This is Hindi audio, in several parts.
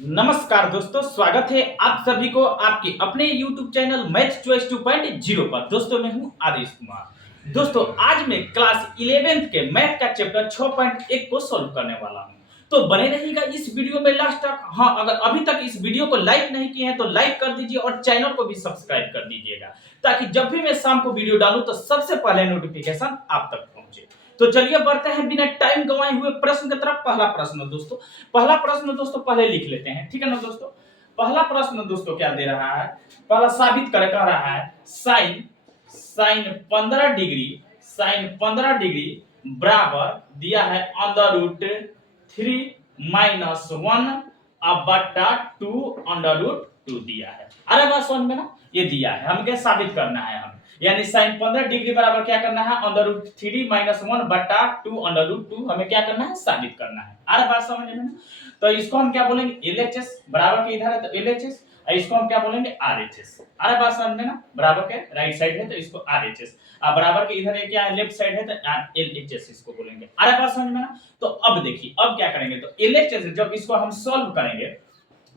नमस्कार दोस्तों, स्वागत है आप सभी को आपके अपने YouTube चैनल मैथ चॉइस 2.0 पर। दोस्तों मैं हूं आदेश कुमार। दोस्तों आज मैं क्लास 11th के मैथ का चैप्टर 6.1 को सॉल्व करने वाला हूं, तो बने रहिएगा इस वीडियो में लास्ट तक। हाँ, अगर अभी तक इस वीडियो को लाइक नहीं किए हैं तो लाइक कर दीजिए और चैनल को भी सब्सक्राइब कर दीजिएगा, ताकि जब भी मैं शाम को वीडियो डालूं तो सबसे पहले नोटिफिकेशन आप तक पहुंचे। तो चलिए बढ़ते हैं बिना टाइम गंवाए हुए प्रश्न की तरफ। पहला प्रश्न दोस्तों पहले लिख लेते हैं, ठीक है ना दोस्तों। पहला प्रश्न दोस्तों क्या दे रहा है, पहला साबित कर कह रहा है साइन साइन 15 डिग्री बराबर दिया है अंडर रूट 3 माइनस 1 अब बट्टा 2 अंडर रूट 2 दिया है। अरे बात समझ में ना, ये दिया है, हमें क्या साबित करना है। हम यानी साइन 15 डिग्री बराबर क्या करना है, अंडर रूट 3 माइनस 1 बटा 2 अंडर रूट 2 हमें क्या करना है, साबित करना है। अरे बात समझ में ना, तो इसको हम क्या बोलेंगे, LHS बराबर के इधर है तो LHS, और इसको हम क्या बोलेंगे, RHS। अरे बात समझ में ना, बराबर के राइट साइड है तो इसको RHS, और बराबर के इधर है क्या है, लेफ्ट साइड है तो LHS इसको बोलेंगे। अरे बात समझ में ना। तो अब देखिए अब क्या करेंगे, तो LHS जब इसको हम सॉल्व करेंगे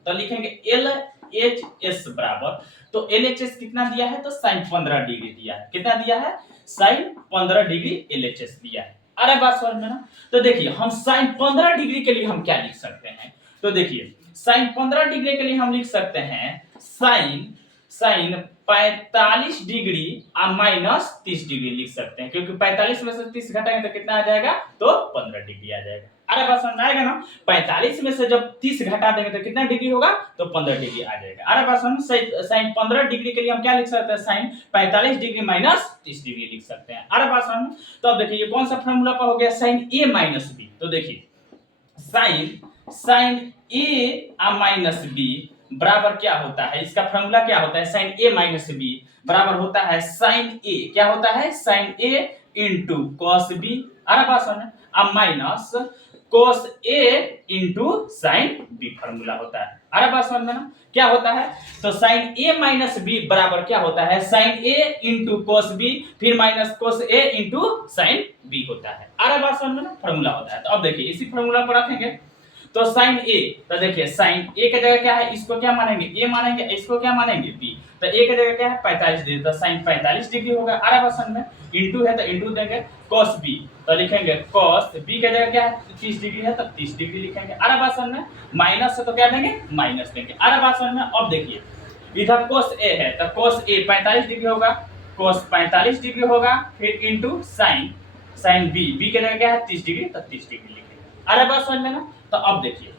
तो लिखेंगे LHS बराबर, तो LHS कितना दिया है, तो साइन 15 डिग्री दिया है। कितना दिया है, साइन 15 डिग्री LHS दिया है। अरे बात समझ में ना। तो देखिए हम साइन 15 डिग्री के लिए हम क्या लिख सकते हैं, तो देखिए साइन 15 डिग्री के लिए हम लिख सकते हैं साइन 45 डिग्री और माइनस 30 डिग्री लिख सकते हैं, क्योंकि 45 में से 30 घटाएंगे तो कितना आ जाएगा, तो 15 डिग्री आ जाएगा। अरे बात समझ आएगा ना, 45 में से जब 30 घटा देंगे तो कितना डिग्री होगा, तो 15 डिग्री आ जाएगा। अरे बात समझ, साइन 15 डिग्री के लिए हम क्या लिख सकते हैं, साइन 45 डिग्री माइनस 30 डिग्री लिख सकते हैं। अरे बात समझ। तो अब देखिए ये कौन सा फॉर्मूला पर हो गया, साइन A माइनस B। तो देखिए साइन A माइनस B बराबर क्या होता है, इसका फॉर्मूला क्या होता है, साइन A माइनस B बराबर होता है साइन A, क्या होता है, sine A into cos B। अरे बात समझ, अब minus cos A into sine B formula होता है। अरे बात समझ में ना, क्या होता है, तो साइन A माइनस B बराबर क्या होता है, sine A into cos B फिर minus cos A into sine B होता है। अरे बात समझ में ना, फॉर्मूला होता है। तो अब देखिए इसी फॉर्मूला पर रखेंगे तो साइन A, तो देखिए साइन A की जगह क्या है, इसको क्या मानेंगे, A मानेंगे, इसको क्या मानेंगे, B। तो A की जगह क्या है, 45 डिग्री, तो साइन 45 डिग्री होगा। अरे बात समझ में, इंटू है तो इंटू देंगे, cos B तो लिखेंगे cos B की जगह क्या है, 30 डिग्री है तो 30 डिग्री लिखेंगे। अरे बात समझ में, माइनस है तो क्या देंगे, माइनस देंगे। अरे बात समझ में। अब देखिए इधर cos A है तो cos A 45 डिग्री होगा, cos 45 डिग्री होगा, फिर इंटू साइन B की जगह क्या है, 30 डिग्री तो 30 डिग्री लिखेंगे। अरे बात समझ में ना। तो अब देखिए,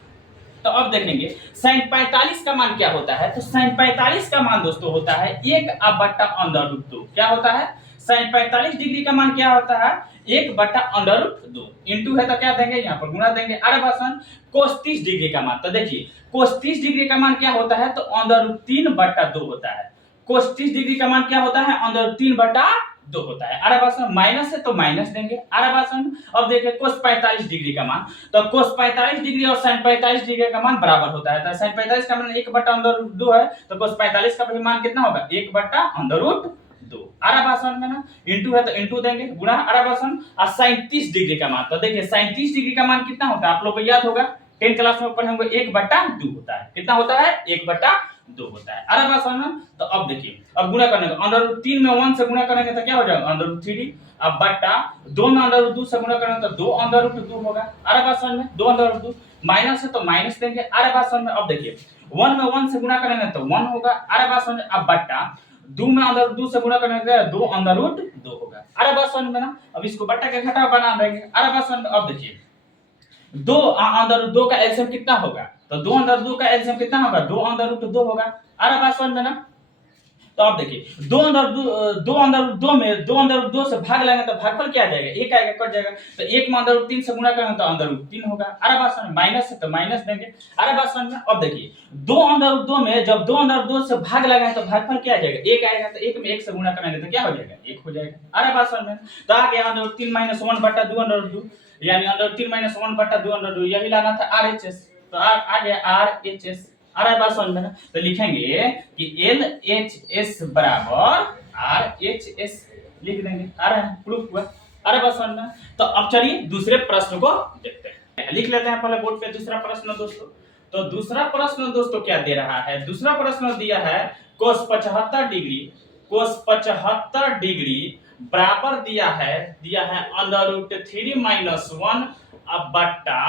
तो अब देखेंगे साइन 45 का मान क्या होता है, तो साइन 45 का मान दोस्तों होता है 1 अब बट्टा अंडर रूट 2। क्या होता है, साइन 45 डिग्री का मान क्या होता है, 1 बट्टा अंडर रूट 2 इंटू है तो क्या देंगे, यहाँ पर गुणा देंगे। अरे बात समझ, कोस 30 डिग्री का मान, तो देखिए कोस 30 डिग्री का मान क्या होता है, तो अंडर रूट 3 बट्टा 2 होता है। कोस 30 डिग्री का मान क्या होता है, अंडर रूट 3 बट्टा 2 होता है। अरे बात समझ, माइनस है तो माइनस देंगे। अरे बात समझ। अब देखिए कोस 45 डिग्री का मान, तो कोस 45 डिग्री और साइन 45 डिग्री का मान बराबर होता है। तो साइन 45 का मान 1 बट्टा अंडर रूट 2 है, तो कोस 45 का भी मान कितना होगा, 1 बट्टा अंडर रूट 2। अरे बात समझ में ना, इंटू है तो इंटू देंगे, गुणा। अरे बात समझ। और साइन 30 डिग्री का मान, तो देखिए साइन 30 डिग्री का मान कितना होता है, आप लोग को याद होगा 10 क्लास में पढ़े होंगे, 1 बट्टा 2 होता है। कितना होता है, 1 बट्टा 2 होता है। अरे बात समझ में। तो अब देखिए अब गुणा करने का, अंडर रूट 3 में 1 से गुणा करेंगे तो क्या हो जाएगा, अंडर रूट 3। अब बट्टा 2 में अंडर रूट 2 से गुणा करेंगे तो 2 अंडर रूट 2 होगा। अरे बात समझ में, 2 अंडर रूट 2, माइनस है तो माइनस देंगे। अरे बात समझ में। अब देखिए 1 में 1 से गुणा करेंगे तो 1 होगा। अरे बात समझ में। अब बट्टा 2 में अंडर रूट 2 से गुणा करेंगे तो 2 अंडर रूट 2 होगा। अरे बात समझ में ना। अब इसको बट्टा के घटाव बना देंगे। अरे बात समझ में। अब देखिए 2 अंडर रूट 2 का एलसीएम कितना होगा, तो 2 अंडर 2 का एलसीएम कितना होगा, 2 अंडर रूट 2 होगा। अरे बात समझ में ना। तो आप देखिए 2 अंडर 2 में 2 अंडर 2 से भाग लेंगे तो भागफल क्या आ जाएगा, 1 आएगा, कट जाएगा। तो 1 में अंडर 3 से गुणा करेंगे तो अंडर 3 होगा। अरे बात समझ में, माइनस है तो माइनस देंगे। अरे बात समझ में। अब देखिए 2 अंडर 2 में जब 2 अंडर 2 से भाग लगाएंगे तो भागफल क्या आ जाएगा, 1 आएगा। तो 1 में 1 से गुणा करेंगे तो क्या हो जाएगा, 1 हो जाएगा। अरे बात समझ में। तो आ गया अंडर 3 माइनस 1 बटा 2 अंडर 2, यानी अंडर 3 माइनस 1 बटा 2 अंडर 2, यही लाना था RHS। तो आ गया RHS। अरे बात समझ में ना। तो लिखेंगे कि LHS बराबर RHS लिख देंगे। अरे प्रूफ हुआ। अरे बात समझ में। तो अब चलिए दूसरे प्रश्न को देखते हैं, लिख लेते हैं पहले बोर्ड पे दूसरा प्रश्न दोस्तों। तो दूसरा प्रश्न दोस्तों क्या दे रहा है, दूसरा प्रश्न दिया है cos 75 डिग्री, cos 75 डिग्री बराबर दिया है √3 - 1 अब बट्टा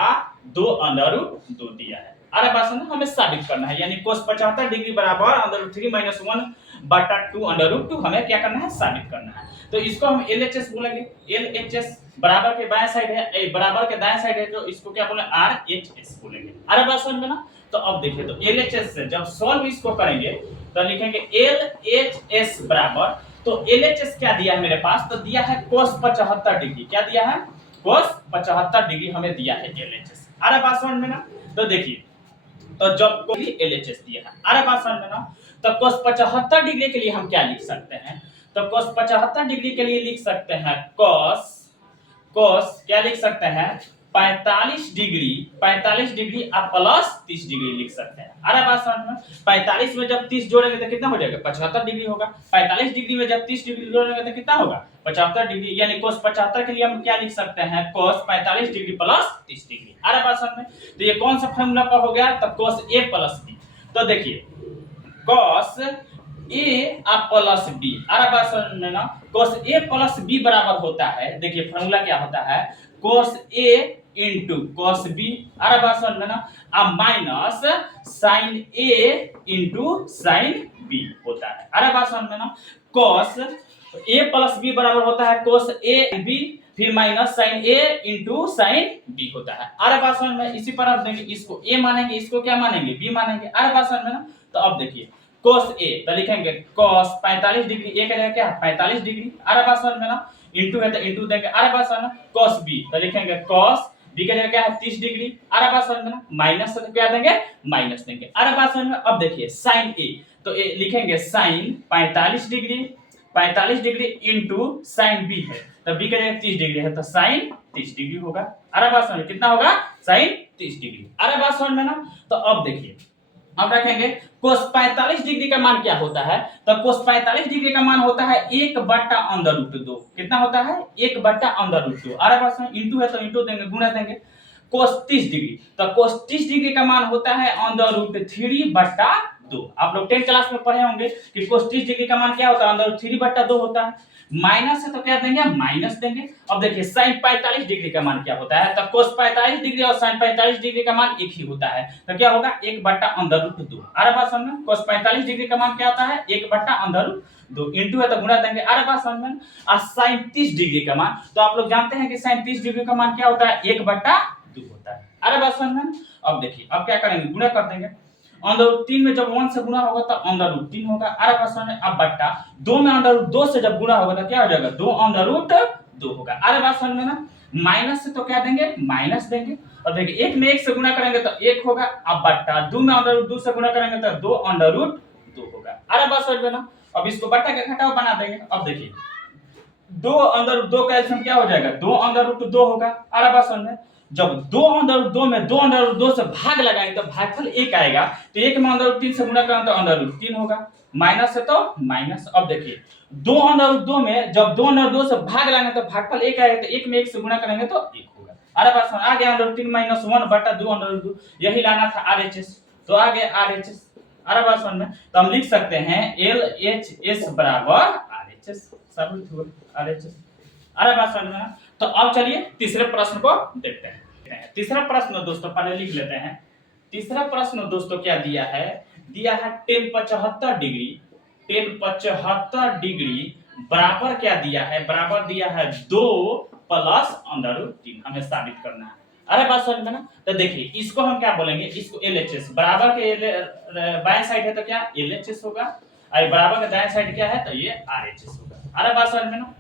2 √2 दिया है। अरे बात सुनो, हमें साबित करना है, यानी cos 75 डिग्री बराबर √3 - 1 बट्टा 2 √2 हमें क्या करना है, साबित करना है। तो इसको हम LHS बोलेंगे, LHS बराबर के बाएं साइड है, बराबर के दाएं साइड है, तो इसको क्या बोलेंगे, RHS बोलेंगे। अरे बात समझ में ना। तो अब देखिए, तो LHS से जब सॉल्व इसको करेंगे तो लिखेंगे LHS बराबर, तो LHS क्या दिया है मेरे पास, तो दिया है cos 75 डिग्री, क्या दिया है, cos 75 डिग्री हमें दिया है LHS। अरे बात समझ में ना। तो देखिए, तो जब कोई LHS दिया है, अरे बात समझ में ना, तो cos 75 डिग्री के लिए हम क्या लिख सकते हैं, तो cos 75 डिग्री के लिए लिख सकते हैं cos क्या लिख सकते हैं, 45 डिग्री आप प्लस 30 डिग्री लिख सकते हैं। अरे बात समझ में, 45 में जब 30 जोड़ेंगे तो कितना हो जाएगा, 75 डिग्री होगा। 45 डिग्री में जब 30 डिग्री जोड़ेंगे तो कितना होगा, 75 डिग्री, यानी cos 75 के लिए हम क्या लिख सकते हैं, cos 45 डिग्री प्लस 30 डिग्री। अरे बात समझ में। तो ये कौन सा फॉर्मूला का हो गया, तो cos A प्लस B। तो देखिए cos A आप प्लस B, अरे बात समझ में ना, cos A प्लस B बराबर होता है, देखिए फॉर्मूला क्या होता है, cos A into cos B, अरे बात समझ में ना, अब minus sin A into sin B होता है। अरे बात समझ में ना, cos A प्लस B बराबर होता है cos A B, फिर minus sin A into sin B होता है। अरे बात समझ में। इसी पर आप देंगे, इसको A मानेंगे, इसको क्या मानेंगे, B मानेंगे। अरे बात समझ में ना। तो अब देखिए cos A, तो लिखेंगे cos 45 डिग्री, A करेगा क्या, 45 डिग्री, अरे बात समझ में ना, इंटू है तो इंटू देंगे, अरे बात समझ में, cos B, तो लिखेंगे cos B करेगा क्या है, 30 डिग्री, अरे बात समझ में ना, माइनस से तो क्या देंगे, माइनस देंगे, अरे बात समझ में। अब देखिए sin A, तो लिखेंगे sin 45 degree into sin B है, तो B करेगा 30 डिग्री है, तो sin 30 डिग्री होगा। अरे बात समझ में, कितना होगा, sin 30 डिग्री। अरे बात समझ में ना। तो अब देखिए, अब रखेंगे cos 45 डिग्री का मान क्या होता है, तो cos 45 डिग्री का मान होता है 1/√2। कितना होता है, 1/√2। अरे बात समझ, इंटू है तो इंटू देंगे, गुणा देंगे। cos 30 डिग्री, तो cos 30 डिग्री का मान होता है √3/2। आप लोग 10 क्लास में पढ़े होंगे कि cos 30 डिग्री का मान क्या होता है, √3/2 होता है। माइनस है तो क्या देंगे, माइनस देंगे। अब देखिए sin 45 डिग्री का मान क्या होता है, तो cos 45 डिग्री और sin 45 डिग्री का मान एक ही होता है, तो क्या होगा, 1/√2। अरे बात समझ में, cos 45 डिग्री का मान क्या होता है, 1/√2, इंटू है तो गुणा देंगे। अरे बात समझ में। और sin 30 डिग्री का मान, तो आप लोग जानते हैं कि sin 30 डिग्री का मान क्या होता है, 1/2 होता है। अरे बात समझ में। अब देखिए, अब क्या करेंगे, गुणा कर देंगे, √3 में जब 1 से गुणा होगा तो √3 होगा। अरे बात समझ में। अब बट्टा 2 में √2 से जब गुणा होगा तो क्या हो जाएगा, 2 होगा। अरे बात समझ में ना। माइनस से तो क्या देंगे, माइनस देंगे। और देखिए 1 में 1 से गुणा करेंगे तो 1 होगा, अब बट्टा 2 में √2 से गुणा करेंगे तो 2 होगा। अरे बात समझ में ना। अब इसको बट्टा के घटाव बना देंगे। अब देखिए 2 का एलसीएम क्या हो जाएगा, 2 होगा। अरे बात समझ में। जब 2 में 2 से भाग लगाएंगे तो भागफल 1 आएगा, तो 1 में √3 से गुणा करेंगे तो √3 होगा, माइनस है तो माइनस। अब देखिए 2 में जब 2 से भाग लगाएंगे तो भागफल 1 आएगा, तो 1 में 1 से गुणा करेंगे तो 1 होगा। अरे बात समझ, आ गया √3 - 1/2 यही लाना था RHS, तो आ गया RHS। अरे बात समझ में। तो हम लिख सकते हैं LHS बराबर RHS, साबित हुआ RHS। अरे बात समझ में। तो अब चलिए तीसरे प्रश्न को देखते हैं। तीसरा प्रश्न दोस्तों पहले लिख लेते हैं। तीसरा प्रश्न दोस्तों क्या दिया है, tan 75 डिग्री, tan 75 डिग्री बराबर क्या दिया है, बराबर दिया है 2 + √3, हमें साबित करना है। अरे बात समझ में ना। तो देखिए इसको हम क्या बोलेंगे, इसको LHS बराबर के बाएं साइड है तो क्या LHS होगा, और बराबर के दाएं साइड क्या है तो ये RHS होगा। अरे बात समझ में ना।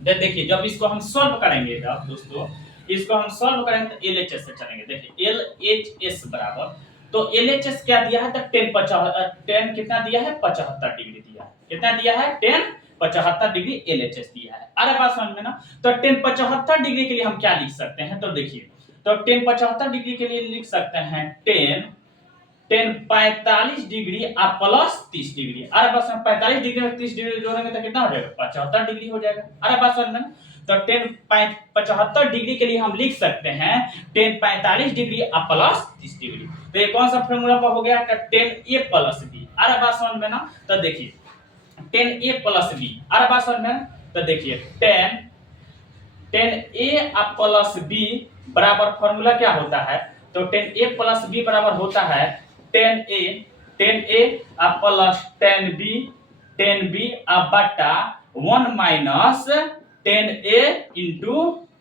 देखिए जब इसको हम सॉल्व करेंगे, जब दोस्तों इसको हम सॉल्व करेंगे तो LHS से चलेंगे। देखिए LHS बराबर, तो LHS क्या दिया है, तो tan कितना दिया है, 75 डिग्री दिया है। कितना दिया है, tan 75 डिग्री LHS दिया है। अरे बात समझ में ना। तो tan 75 डिग्री के लिए हम क्या लिख सकते हैं, तो देखिए तो tan 75 डिग्री के लिए लिख सकते हैं tan 45 डिग्री आप प्लस 30 डिग्री। अरे बस 45 डिग्री में 30 डिग्री जोड़ेंगे तो कितना हो जाएगा, 75 डिग्री हो जाएगा। अरे बात समझ में। तो tan 75 डिग्री के लिए हम लिख सकते हैं tan 45 डिग्री आप प्लस 30 डिग्री। तो ये कौन सा फॉर्मूला पर हो गया? 10a plus B. अरे बात समझ में ना? तो देखिए 10a प्लस बी, अरे बात समझ में ना? तो देखिए 10a प्लस बी बराबर फॉर्मूला क्या होता है? तो 10a प्लस बी बराबर होता है 10a प्लस 10b बटा 1 minus 10a into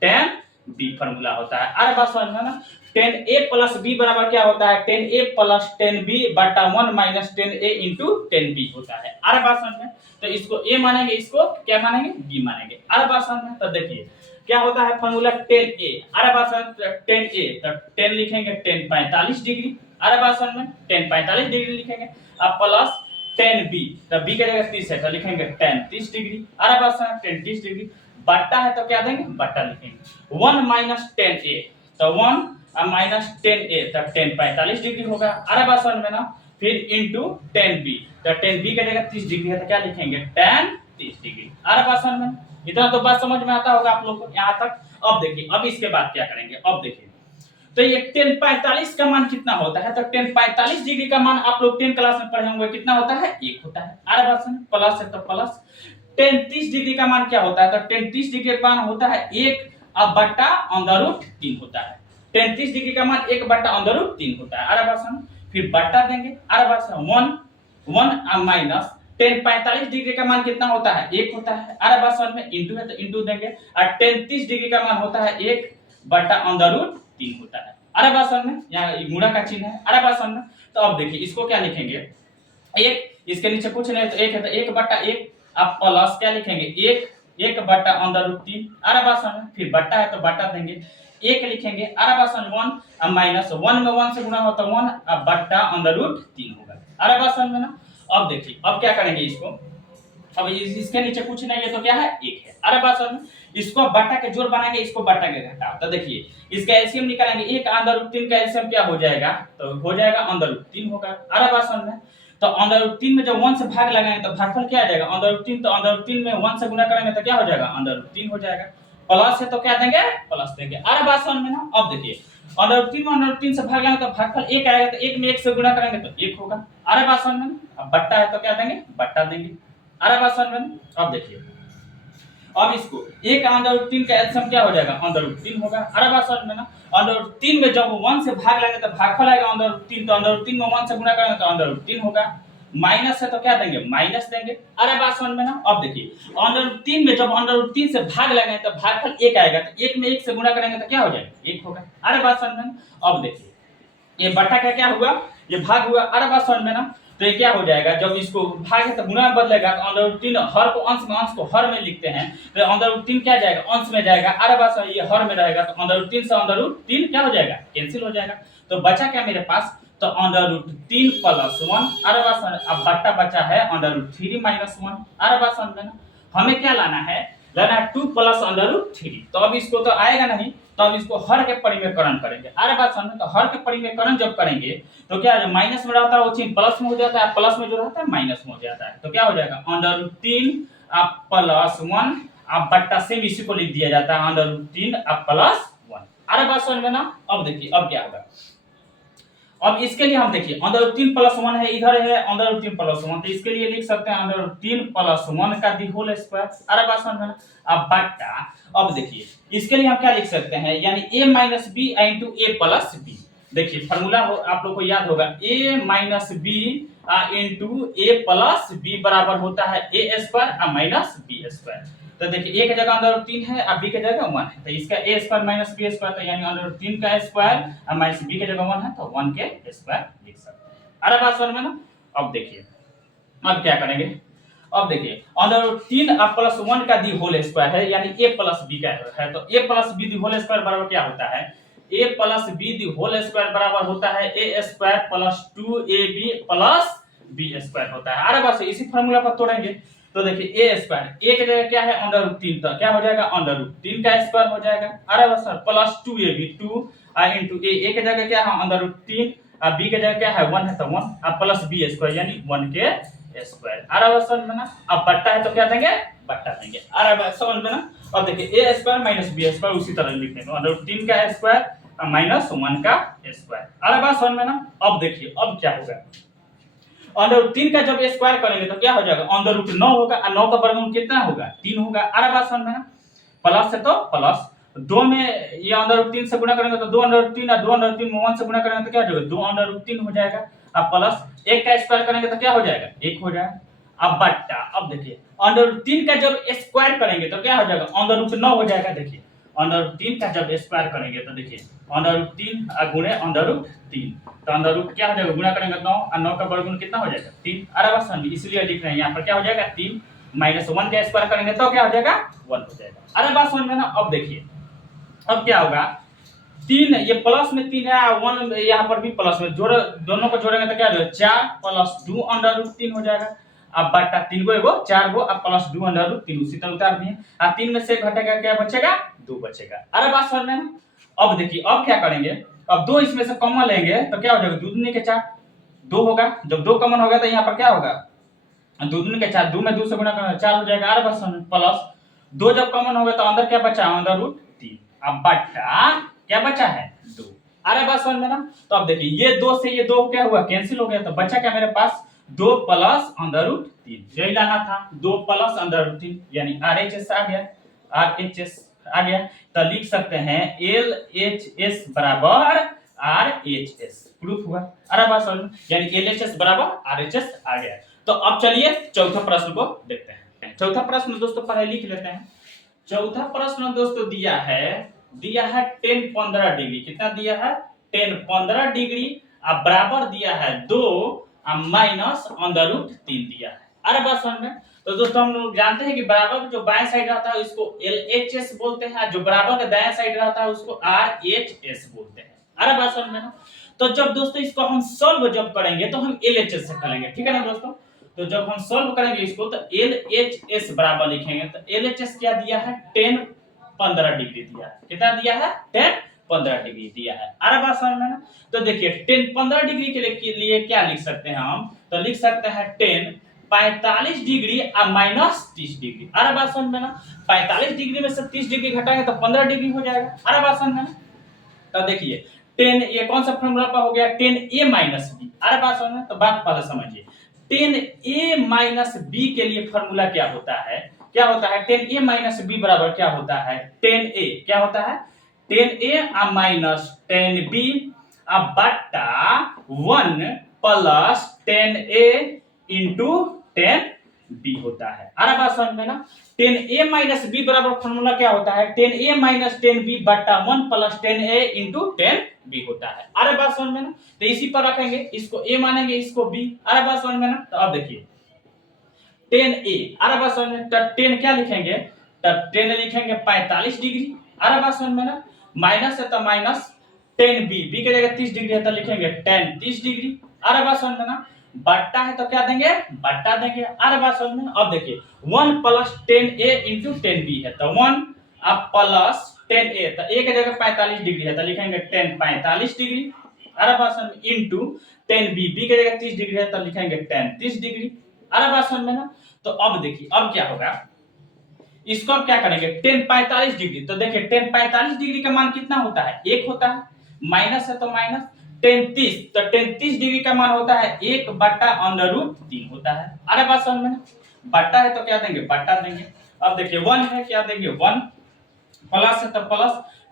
10b formula होता है। अरे बात समझ में ना? 10a प्लस b बराबर क्या होता है? 10a प्लस 10b बटा 1 माइनस 10a इंटू 10b होता है। अरे बात समझ में? तो इसको a मानेंगे, इसको क्या मानेंगे? b मानेंगे। अरे बात समझ में? तो देखिए क्या होता है फॉर्मूला 10a। अरे बात समझ? 10a तो 10 लिखेंगे 10 45 डिग्री। अरे बात समझ में? 10 45 डिग्री लिखेंगे। अब प्लस 10b, तो b की जगह 30 है तो लिखेंगे 10 30 डिग्री। अरे बात समझ? 10 30 डिग्री बट्टा है तो क्या देंगे? बट्टा लिखेंगे। 1 माइनस 10a, तो 1 माइनस 10a तो 10 45 डिग्री होगा। अरे बात समझ में ना? फिर इंटू 10b, तो 10b की जगह 30 डिग्री है तो क्या लिखेंगे? 10 30 डिग्री। अरे बात समझ में? इतना तो बात समझ में आता होगा आप लोग को यहाँ तक। अब देखिए अब इसके बाद क्या करेंगे? अब देखिए तो ये 10 45 का मान कितना होता है? तो 10 45 डिग्री का मान आप लोग 10 क्लास में पढ़े होंगे, कितना होता है? 1 होता है। अरे बात समझ? प्लस है तो प्लस। 10 30 डिग्री का मान क्या होता है? तो 10 30 डिग्री का मान होता है 1 बट्टा अंडर रूट 3 होता है। 10 30 डिग्री का मान 1 बट्टा अंडर रूट 3 होता है। अरे बात समझ? फिर बट्टा देंगे। अरे बात समझ? 1 माइनस 10 45 डिग्री का मान कितना होता है? 1 होता है। अरे बात समझ में? इंटू है तो इंटू देंगे। और 10 30 डिग्री का मान होता है 1 बट्टा अंडर रूट 3 होता है। अरे बात समझ में? यहाँ गुणा का चिन्ह है। अरे बात समझ में? तो अब देखिए इसको क्या लिखेंगे? 1, इसके नीचे कुछ नहीं तो 1 है तो 1 बट्टा 1, आप प्लस क्या लिखेंगे? 1 बट्टा अंडर रूट 3। अरे बात समझ में? फिर बट्टा है तो बट्टा देंगे। 1 लिखेंगे। अरे बात समझ? 1 माइनस 1 में 1 से गुणा हो तो 1 बट्टा अंडर रूट 3 होगा। अरे बात समझ में ना? अब देखिए अब क्या करेंगे इसको? अब इसके नीचे कुछ नहीं है तो क्या है? 1 है। अरे बात समझ? इसको बट्टा के जोड़ बनाएंगे, इसको बट्टा के घटाओ। तो देखिए इसका एलसीएम निकालेंगे। 1 अंडर रूट 3 का एलसीएम क्या हो जाएगा? तो हो जाएगा अंडर रूट 3 होगा। अरे बात समझ में? तो अंडर रूट 3 में जब 1 से भाग लगाएंगे तो भागफल क्या आ जाएगा? अंडर रूट 3, तो अंडर रूट 3 में 1 से गुणा करेंगे तो क्या हो जाएगा? अंडर रूट 3 हो जाएगा। प्लस है तो क्या देंगे? प्लस देंगे। अरे बात समझ में ना? अब देखिए अंडर रूट 3 में अंडर रूट 3 से भाग लगाएंगे तो भागफल 1 आएगा, तो 1 में 1 से गुणा करेंगे तो 1 होगा। अरे बात समझ में ना? अब बट्टा है तो क्या देंगे? बट्टा देंगे। अरे बात समझ में ना? अब देखिए अब इसको 1 अंडर रूट 3 का एलसीएम क्या हो जाएगा? अंडर रूट 3 होगा। अरे बात समझ में ना? अंडर रूट 3 में जब 1 से भाग लगाएंगे तो भागफल आएगा अंडर रूट 3, तो अंडर रूट 3 में 1 से गुणा करेंगे तो अंडर रूट 3 होगा। माइनस है तो क्या देंगे? माइनस देंगे। अरे बात समझ में ना? अब देखिए अंडर रूट 3 में जब अंडर रूट 3 से भाग लगाएंगे तो भागफल 1 आएगा, तो 1 में 1 से गुणा करेंगे तो क्या हो जाएगा? 1 होगा। अरे बात समझ में ना? अब देखिए ये बट्टा का क्या हुआ? ये भाग हुआ। अरे बात समझ में ना? तो ये क्या हो जाएगा? जब इसको भाग है तो गुणा में बदलेगा, तो अंडर रूट 3 हर को अंश में, अंश को हर में लिखते हैं, तो अंडर रूट 3 क्या जाएगा? अंश में जाएगा। अरे बात समझ? ये हर में रहेगा तो अंडर रूट 3 से अंडर रूट 3 क्या हो जाएगा? कैंसिल हो जाएगा। तो बचा क्या मेरे पास? तो अंडर रूट 3 प्लस 1। अरे बात समझ? अब बट्टा बचा है अंडर रूट 3 माइनस 1। अरे बात समझ में ना? हमें क्या लाना है? लाना है 2 प्लस अंडर रूट 3। तो अब इसको तो आएगा नहीं, तो अब इसको हर के परिमेयकरण करेंगे। अरे बात समझ में? तो हर के परिमेयकरण जब करेंगे तो क्या है? माइनस में रहता है वो चिन्ह प्लस में हो जाता है, प्लस में जो रहता है माइनस में हो जाता है। तो क्या हो जाएगा? अंडर रूट 3 प्लस 1 बट्टा सेम इसी को लिख दिया जाता है अंडर रूट 3 प्लस 1। अरे बात समझ में ना? अब देखिए अब क्या होगा? अब इसके लिए हम देखिए अंडर रूट 3 प्लस 1 है, इधर है अंडर रूट 3 प्लस 1, तो इसके लिए लिख सकते हैं अंडर रूट 3 प्लस 1 का दी होल स्क्वायर। अरे बात समझ में? अब बट्टा, अब देखिए इसके लिए हम क्या लिख सकते हैं? यानी a minus b into a plus b. देखिए फॉर्मूला आप लोग को याद होगा, a minus b into a plus b बराबर होता है a square minus b square. तो देखिए a की जगह अंडर रूट 3 है और b की जगह 1 है, तो इसका a square minus b square, तो यानी अंडर रूट 3 का स्क्वायर और माइनस b की जगह 1 है तो 1 के स्क्वायर लिख सकते हैं। अरे बात समझ में ना? अब देखिए अब क्या करेंगे? अब देखिए अंडर रूट 3 प्लस 1 का दी होल स्क्वायर है, यानी a प्लस b का है, तो a plus b the whole square बराबर क्या होता है? a plus b the whole square बराबर होता है a square plus 2ab plus b square होता है। अरे बस इसी फार्मूला पर तोड़ेंगे तो देखिए a स्क्वायर a की जगह क्या है? अंडर रूट 3, तो क्या हो जाएगा? अंडर रूट 3 का स्क्वायर हो जाएगा। अरे बस प्लस 2ab 2 इंटू a की जगह क्या है? अंडर रूट 3 b की जगह क्या है? 1 है तो 1 प्लस b स्क्वायर यानी 1 के स्क्वायर। अरे बस समझ में ना? अब बट्टा है तो क्या देंगे? बट्टा देंगे। अरे बस समझ में ना? अब देखिए a square minus b square उसी तरह लिख देंगे, अंडर रूट 3 का स्क्वायर -1 का स्क्वायर। अरे बात समझ में ना। अब देखिए अब क्या होगा, अंडर रूट 3 का जब स्क्वायर करेंगे तो क्या हो जाएगा, अंडर रूट 9 होगा और 9 का वर्गमूल कितना होगा, 3 होगा। अरे बात समझ में ना। प्लस है तो प्लस 2 में ये अंडर रूट 3 से गुणा करेंगे तो 2 अंडर रूट 3 और 2 अंडर रूट 3 में 1 से गुणा करेंगे तो क्या हो जाएगा, 2 अंडर रूट 3 हो जाएगा। अब प्लस 1 का स्क्वायर करेंगे तो क्या हो जाएगा, 1 हो जाएगा। अब बट्टा, अब देखिए अंडर रूट 3 का जब स्क्वायर करेंगे तो क्या हो जाएगा, अंडर रूट 9 हो जाएगा। देखिए अंडर रूट 3 का जब स्क्वायर करेंगे तो देखिए अंडर रूट 3 गुणे अंडर रूट 3, तो अंडर रूट क्या हो जाएगा, गुणा करेंगे 9 और 9 का वर्गमूल कितना हो जाएगा, 3। अरे बस समझिए, इसलिए लिख रहे हैं यहाँ पर क्या हो जाएगा 3 -1 का स्क्वायर करेंगे तो क्या हो जाएगा 1 हो जाएगा। अरे बात समझ में ना। अब देखिए अब क्या होगा, 3 ये प्लस में 3 है, 1 यहाँ पर भी प्लस में जोड़, दोनों को जोड़ेंगे तो क्या हो जाएगा 4 प्लस 2 अंडर रूट 3 हो जाएगा। अब बटा 3 को एगो 4 को अब प्लस 2 अंडर रूट 3 उसी तरह उतार दिए। अब 3 में से घटेगा क्या बचेगा, 2 बचेगा। अरे बात समझ में ना। अब देखिए अब क्या करेंगे, अब 2 इसमें से कॉमन लेंगे तो क्या हो जाएगा, 2 दूनी के 4 2 होगा। जब 2 कॉमन होगा तो यहाँ पर क्या होगा, 2 दूनी के 4, 2 में 2 से गुणा करना 4 हो जाएगा। अरे बात समझ, प्लस 2 जब कॉमन होगा तो अंदर क्या बचा, अंदर रूट 3। अब बटा क्या बचा है 2। अरे बात समझ में ना। तो अब देखिए ये 2 से ये 2 क्या हुआ, कैंसिल हो गया, तो बचा क्या मेरे पास 2 प्लस अंडर रूट 3, यही लाना था 2 प्लस अंडर रूट 3 यानी आरएचएस आ गया, आरएचएस आ गया। तो लिख सकते हैं एलएचएस बराबर आरएचएस, प्रूफ हुआ। अरे बात समझ में, यानी एलएचएस बराबर आरएचएस आ गया। तो अब चलिए चौथा प्रश्न को देखते हैं। चौथा प्रश्न दोस्तों पहले लिख लेते हैं। चौथा प्रश्न दोस्तों दिया है 10-15 डिग्री, कितना दिया है 10-15 डिग्री, अब बराबर दिया है 2 माइनस अंडर रूट 3 दिया है। अरे बात समझ में। तो दोस्तों हम लोग जानते हैं कि बराबर का जो बाएं साइड रहता है उसको एलएचएस बोलते हैं, जो बराबर का दाएं साइड रहता है उसको आरएचएस बोलते हैं। अरे बात समझ में ना। तो जब दोस्तों इसको हम सॉल्व जब करेंगे तो हम एलएचएस से करेंगे, ठीक है ना दोस्तों। तो जब हम सॉल्व करेंगे इसको तो एलएचएस बराबर लिखेंगे, तो एलएचएस क्या दिया है 10-15 डिग्री दिया है। कितना दिया है 10-15 डिग्री दिया है। अरे बात समझ में ना। तो देखिए 10-15 डिग्री के लिए क्या लिख सकते हैं हम, तो लिख सकते हैं 10-45 डिग्री और -30 डिग्री। अरे बात समझ में ना। 45 डिग्री में से 30 डिग्री घटाएंगे तो 15 डिग्री हो जाएगा। अरे बात समझ में ना। तो देखिए 10 ये कौन सा फॉर्मूला पर हो गया 10a माइनस बी। अरे बात समझ में। तो बात पहले समझिए 10a माइनस बी के लिए फॉर्मूला क्या होता है, क्या होता है 10a माइनस बी बराबर क्या होता है 10a, क्या होता है 10a माइनस 10b अब बट्टा 1 प्लस 10a इंटू 10b होता है। अरे बात समझ में ना। 10a माइनस बी बराबर फॉर्मूला क्या होता है 10a माइनस 10b बट्टा 1 प्लस 10a इंटू 10b होता है। अरे बात समझ में ना। तो इसी पर रखेंगे, इसको a मानेंगे इसको b। अरे बात समझ में ना। तो अब देखिए 10a, अरे बात समझ में। तो 10 क्या लिखेंगे, तो 10 लिखेंगे 45 डिग्री। अरे बात समझ में ना। माइनस है तो माइनस 10b, b की जगह 30 डिग्री है तो लिखेंगे 10 30 डिग्री। अरे बात समझ में ना। बट्टा है तो क्या देंगे, बट्टा देंगे। अरे बात समझ में। अब देखिए 1 प्लस 10a इंटू 10b है तो 1 अब प्लस 10a, तो a की जगह 45 डिग्री है तो लिखेंगे 10 45 डिग्री। अरे बात समझ में इंटू 10b, b की जगह 30 डिग्री है तो लिखेंगे 10 30 डिग्री। अरे बात समझ में ना। तो अब देखिए अब क्या होगा, इसको अब क्या करेंगे 10 45 डिग्री, तो देखिए 10 45 डिग्री का मान कितना होता है 1 होता है, माइनस है तो माइनस 10 30, तो 10 30 डिग्री का मान होता है 1 बट्टा अंडर रूट 3 होता है। अरे बात समझ में ना। बट्टा है तो क्या देंगे, बट्टा देंगे। अब देखिए 1 है क्या देंगे 1, प्लस है तो प्लस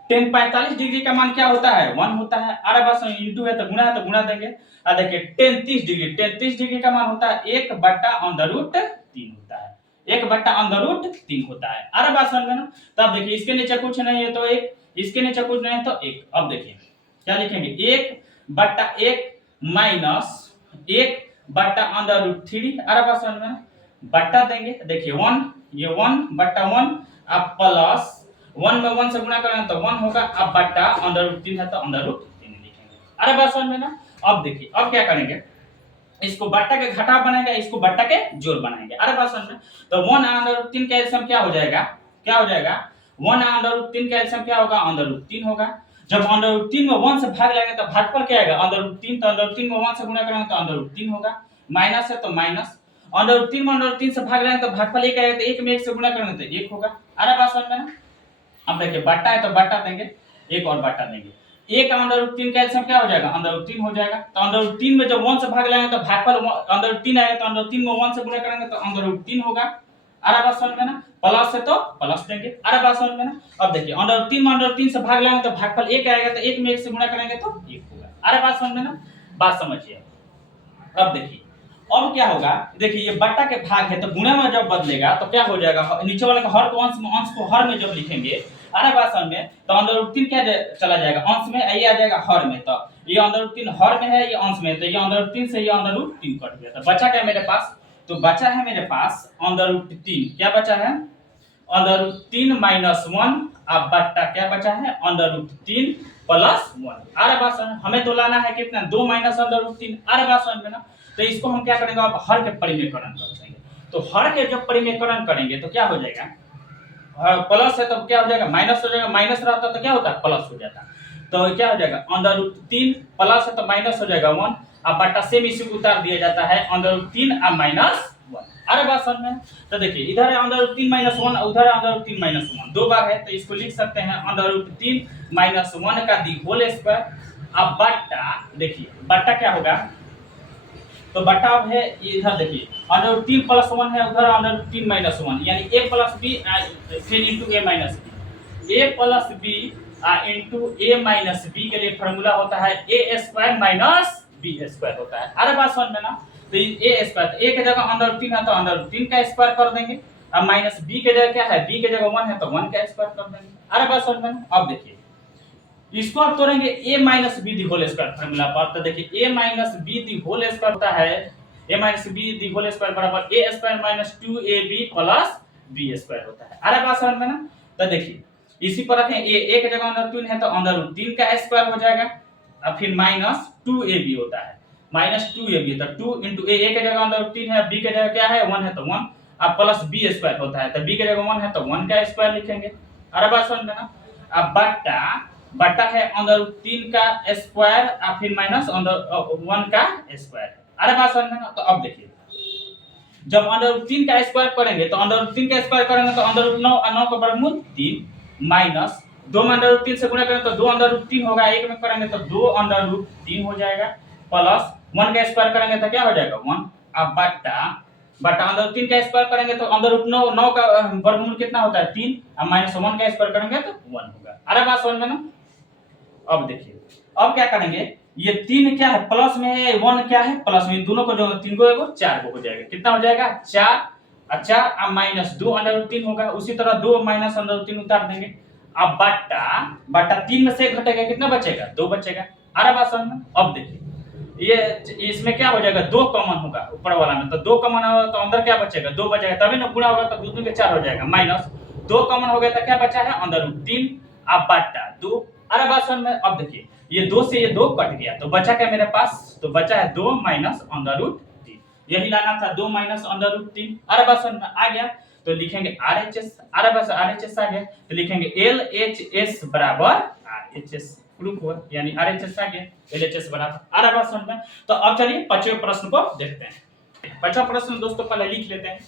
10 45 डिग्री का मान क्या होता है 1 होता है। अरे बात समझ, इंटू है तो गुणा देंगे। अब देखिए 10 30 डिग्री, 10 30 डिग्री का मान होता है 1 बट्टा अंडर रूट 3 होता है, 1 बट्टा अंडर रूट 3 होता है। अरे बात समझ में ना। तब देखिए इसके नीचे कुछ नहीं है तो 1, इसके नीचे कुछ नहीं है तो 1। अब देखिए क्या लिखेंगे 1 बट्टा 1 माइनस 1 बट्टा अंडर रूट 3। अरे बात समझ में ना। बट्टा देंगे, देखिए 1 ये 1 बट्टा 1 अब प्लस 1 में 1 से गुणा करेंगे तो 1 होगा, अब बट्टा अंडर रूट 3 है तो अंडर रूट 3 लिखेंगे। अरे बात समझ में ना। अब देखिए अब क्या करेंगे, इसको बट्टा के घटा बनाएंगे, इसको बट्टा के जोड़ बनाएंगे। अरे बात समझ में। तो 1 अंडर रूट 3 का एलसीएम क्या हो जाएगा, क्या हो जाएगा 1 अंडर रूट 3 का एलसीएम क्या होगा अंडर रूट 3 होगा। जब अंडर रूट 3 में 1 से भाग लगाएंगे तो भागफल क्या आएगा अंडर रूट 3, तो अंडर रूट 3 में 1 से गुणा करेंगे तो अंडर रूट 3 होगा, माइनस है तो माइनस अंडर रूट 3 में अंडर रूट 3 से भाग लगाएंगे तो भागफल 1 आएगा, तो 1 में 1 से गुणा करेंगे तो 1 होगा। अरे बात समझ में ना। अब देखिए बट्टा है तो बट्टा देंगे, एक और बट्टा देंगे, ए का अंडर रूट 3 का एलसीएम क्या हो जाएगा, अंडर रूट 3 हो जाएगा। तो अंडर रूट 3 में जब 1 से भाग लगाएंगे तो भागफल अंडर रूट 3 आएगा, तो अंडर रूट 3 में 1 से गुणा करेंगे तो अंडर रूट 3 होगा। अरे बात समझ में ना, प्लस है तो प्लस देंगे। अरे बात समझ में ना। अब देखिए अंडर रूट 3 में अंडर रूट 3 से भाग लगाएंगे तो भागफल 1 आएगा, तो 1 में 1 से गुणा करेंगे तो 1 होगा। अरे बात समझ में ना, बात समझिए। अब देखिए अब क्या होगा, देखिए ये बट्टा के भाग है तो गुणा में जब बदलेगा तो क्या हो जाएगा, नीचे वाले को हर को अंश में, अंश को हर में जब लिखेंगे अरे बात समझ में, तो अंडर रूट 3 क्या चला जाएगा अंश में, ये आ जाएगा हर में। तो ये अंडर रूट 3 हर में है, ये अंश में, तो ये अंडर रूट 3 से ये अंडर रूट 3 कट गया। तो बचा क्या मेरे पास, तो बचा है मेरे पास अंडर रूट 3, क्या बचा है अंडर रूट 3 माइनस 1। अब बट्टा क्या बचा है अंडर रूट 3 प्लस 1। अरे बात समझ, हमें तो लाना है कितना 2 माइनस अंडर रूट 3। अरे बात समझ में ना। तो इसको हम क्या करेंगे, अब हर के परिमेयकरण कर देंगे। तो हर के जब परिमेयकरण करेंगे तो क्या हो जाएगा, प्लस है तो क्या हो जाएगा माइनस हो जाएगा, माइनस रहता तो क्या होता है प्लस हो जाता। तो क्या हो जाएगा अंडर रूट 3 प्लस है तो माइनस हो जाएगा 1। अब बटा सेम इसी को उतार दिया जाता है अंडर रूट 3 और माइनस 1। अरे बात समझ में। तो देखिए इधर है अंडर रूट 3 माइनस 1, उधर है अंडर रूट 3 माइनस 1, दो बार है तो इसको लिख सकते हैं अंडर रूट 3 माइनस 1 का दी होल स्क्वायर। अब बट्टा देखिए बट्टा क्या होगा, तो बटा अब है इधर देखिए अंडर रूट 3 प्लस 1 है, उधर अंडर रूट 3 माइनस 1, यानी a प्लस b फिर into a minus b। a plus b into a minus b के लिए फार्मूला होता है a square minus b square होता है। अरे बात समझ में ना। तो a स्क्वायर, तो a के जगह अंडर रूट 3 है तो अंडर रूट 3 का स्क्वायर कर देंगे। अब माइनस b के जगह क्या है, b के जगह 1 है तो 1 का स्क्वायर कर देंगे। अरे बात समझ में ना। अब देखिए इसको आप तोड़ेंगे a minus b the whole square formula पर, तो देखिए a minus b the whole square होता है a minus b the whole square बराबर a square minus 2ab plus b square होता है। अरे बात समझ में ना। तो देखिए इसी पर रखें a के जगह अंदर 3 है तो अंदर रूट 3 का स्क्वायर हो जाएगा, अब फिर माइनस 2ab होता है, माइनस 2ab तो 2 into a के जगह अंदर रूट 3 है, b के जगह क्या है 1 है तो 1, अब प्लस b स्क्वायर होता है, तो b के जगह 1 है तो 1 का स्क्वायर लिखेंगे। अरे बात समझ में ना। अब बट्टा बटा है अंडर रूट 3 का स्क्वायर और फिर माइनस अंडर 1 का स्क्वायर। अरे बात समझ में ना। तो अब देखिए जब अंडर रूट 3 का स्क्वायर करेंगे तो अंडर रूट 3 का स्क्वायर करेंगे तो अंडर रूट 9 और 9 का वर्गमूल 3 माइनस 2 में अंडर रूट 3 से गुणा करेंगे तो 2 अंडर रूट 3 होगा, एक में करेंगे तो 2 अंडर रूट 3 हो जाएगा, प्लस 1 का स्क्वायर करेंगे तो क्या हो जाएगा 1। अब बटा अंडर रूट 3 का स्क्वायर करेंगे तो अंडर रूट 9 का वर्गमूल कितना होता है 3, और माइनस 1 का स्क्वायर करेंगे तो 1 होगा। अरे बात समझ में ना। अब देखिए अब क्या करेंगे, ये 3 क्या है प्लस में है, 1 क्या है प्लस में, दोनों को जो 3 को एगो 4 को हो जाएगा, कितना हो जाएगा 4 और 4 और माइनस 2 अंडर रूट 3 होगा, उसी तरह 2 माइनस अंडर रूट 3 उतार देंगे। अब बटा 3 में से घटेगा कितना बचेगा 2 बचेगा। अरे बात समझ में। अब देखिए ये इसमें क्या हो जाएगा 2 कॉमन होगा ऊपर वाला में, तो 2 कॉमन होगा तो अंदर क्या बचेगा 2 बचेगा, तभी ना गुणा होगा तो 2 के 4 हो जाएगा, माइनस 2 कॉमन हो गया तो क्या बचा है अंडर रूट 3 अब बटा 2। अरे बात समझ में। अब देखिए ये 2 से ये 2 कट गया तो बचा क्या मेरे पास, तो बचा है 2 माइनस अंडर रूट 3, यही लाना था 2 माइनस अंडर रूट 3। अरे बात समझ में आ गया तो लिखेंगे RHS। अरे बस RHS आ गया तो लिखेंगे LHS बराबर RHS प्रूफ हो, यानी RHS आ गया LHS बराबर। अरे बात समझ में। तो अब चलिए पांचवें प्रश्न को देखते हैं। पांचवा प्रश्न दोस्तों पहले लिख लेते हैं।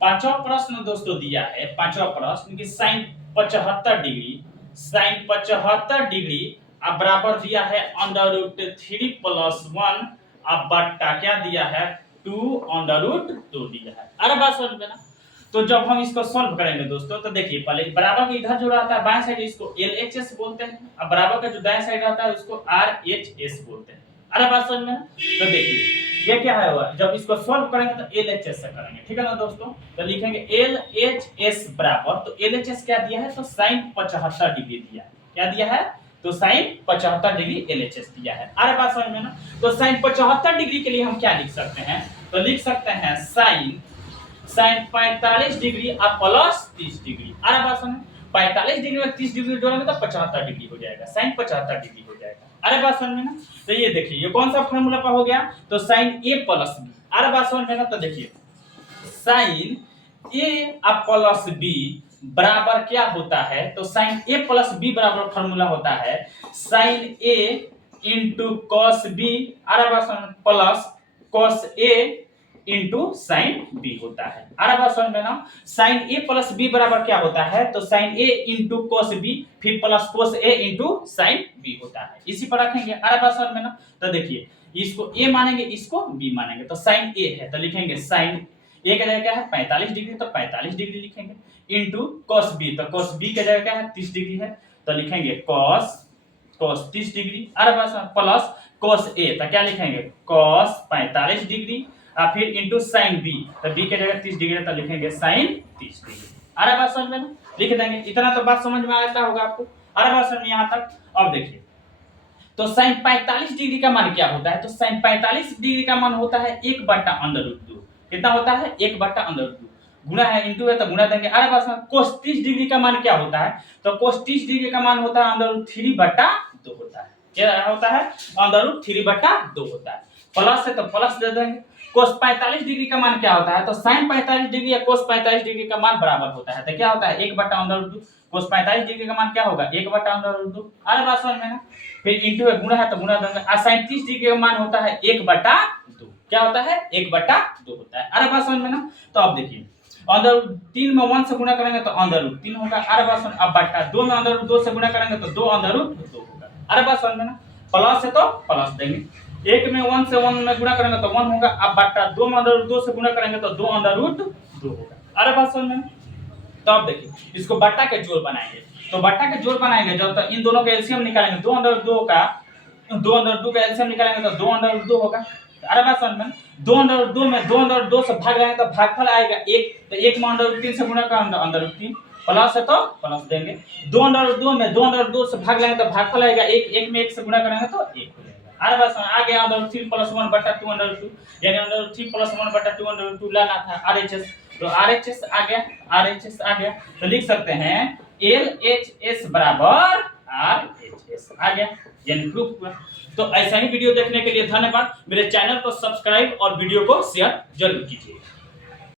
पांचवा प्रश्न दोस्तों दिया है, पांचवा प्रश्न की sin 75 डिग्री, sin 75 डिग्री अब बराबर दिया है अंडर रूट 3 प्लस 1 अब बट्टा क्या दिया है 2 अंडर रूट 2 दिया है। अरे बात समझ में ना। तो जब हम इसको सॉल्व करेंगे दोस्तों तो देखिए पहले बराबर के इधर जो रहता है बाएं साइड इसको LHS बोलते हैं, अब बराबर का जो दाएं साइड रहता है उसको RHS बोलते हैं। अरे बात समझ में। तो देखिए ये क्या है हुआ, जब इसको सॉल्व करेंगे तो LHS से करेंगे, ठीक है ना दोस्तों। तो लिखेंगे LHS बराबर, तो LHS क्या दिया है तो sin 75 डिग्री दिया है, क्या दिया है तो sin 75 डिग्री LHS दिया है। अरे बात समझ में ना। तो sin 75 डिग्री के लिए हम क्या लिख सकते हैं, तो लिख सकते हैं sin 45 डिग्री और प्लस 30 डिग्री। अरे बात समझ, 45 डिग्री में 30 डिग्री जोड़ेंगे तो 75 डिग्री हो जाएगा, sin 75 डिग्री हो जाएगा। अरे बात समझ में ना। तो ये देखिए ये कौन सा फार्मूला पर हो गया तो sin A प्लस B। अरे बात समझ में ना। तो देखिए sin A और प्लस B बराबर क्या होता है, तो sin A प्लस B बराबर फार्मूला होता है sin A into cos B, अरे बात समझ, plus cos A into sine B होता है। आ रहा बात समझ में ना। साइन ए प्लस बी बराबर क्या होता है, तो साइन ए इंटू कोस बी फिर प्लस कोस ए इंटू साइन बी होता है। इसी पर रखेंगे। आ रहा बात समझ में ना। तो देखिए इसको ए मानेंगे, इसको बी मानेंगे, तो साइन ए है तो लिखेंगे साइन ए का जगह क्या है 45 डिग्री, तो 45 डिग्री लिखेंगे, इंटू कॉस बी, तो कॉस बी का जगह क्या है 30 डिग्री है, तो लिखेंगे कॉस 30 डिग्री। अरे बस प्लस कॉस ए, तो क्या लिखेंगे कॉस 45 डिग्री और फिर इंटू साइन बी, तो बी के जगह 30 डिग्री तो लिखेंगे साइन 30 डिग्री। अरे बात समझ में ना, लिख देंगे। इतना तो बात समझ में आता होगा आपको। अरे बात समझ में यहाँ तक। अब देखिए तो साइन 45 डिग्री का मान क्या होता है, तो साइन 45 डिग्री का मान होता है 1/√2। कितना होता है 1/√2, गुणा है इंटू है तो गुणा देंगे। अरे बस कोस 30 डिग्री का मान क्या होता है, तो कोस 30 डिग्री का मान होता है √3/2 होता है। क्या होता है √3/2 होता है। प्लस है तो प्लस दे देंगे। कोस 45 डिग्री का मान क्या होता है, तो साइन 45 डिग्री या कोस 45 डिग्री का मान बराबर होता है, तो क्या होता है 1/√2। कोस 45 डिग्री का मान क्या होगा 1/√2। अरे बात समझ में ना। फिर इंटू है गुणा है तो गुणा देंगे। और साइन 30 डिग्री का मान होता है 1/2। क्या होता है 1/2 होता है। अरे बात समझ में ना। तो अब देखिए √3 में 1 से गुणा करेंगे तो √3 होगा। अरे बात समझ। अब बट्टा 2 में √2 से गुणा करेंगे तो 2/2 होगा। अरे बात समझ में ना। प्लस है तो प्लस देंगे। 1 में 1 से 1 में गुणा करेंगे तो 1 होगा। अब बट्टा 2 में √2 से गुणा करेंगे तो 2/2 होगा। अरे बात समझ में। तो अब देखिए इसको बट्टा के जोड़ बनाएंगे, तो बट्टा के जोड़ बनाएंगे जब तक इन दोनों का एलसीएम निकालेंगे 2/2 का एलसीएम निकालेंगे तो 2/2 होगा। अरे बात समझ में। 2/2 में 2/2 से भाग जाएंगे तो भागफल आएगा 1, तो 1 में √3 से गुणा करेंगे तो √3, प्लस है तो प्लस देंगे। 2/2 में 2/2 से भाग जाएंगे तो भागफल आएगा 1, 1 में 1 से गुणा करेंगे तो 1 हो जाएगा। अरे बात समझ आ गया। √3 + 1/2 यानी √3 + 1/2 लाना था RHS, तो RHS आ गया, RHS आ गया, तो लिख सकते हैं LHS बराबर RHS आ गया, यानी प्रूफ हुआ। तो ऐसा ही वीडियो देखने के लिए धन्यवाद। मेरे चैनल को सब्सक्राइब और वीडियो को शेयर जरूर कीजिए।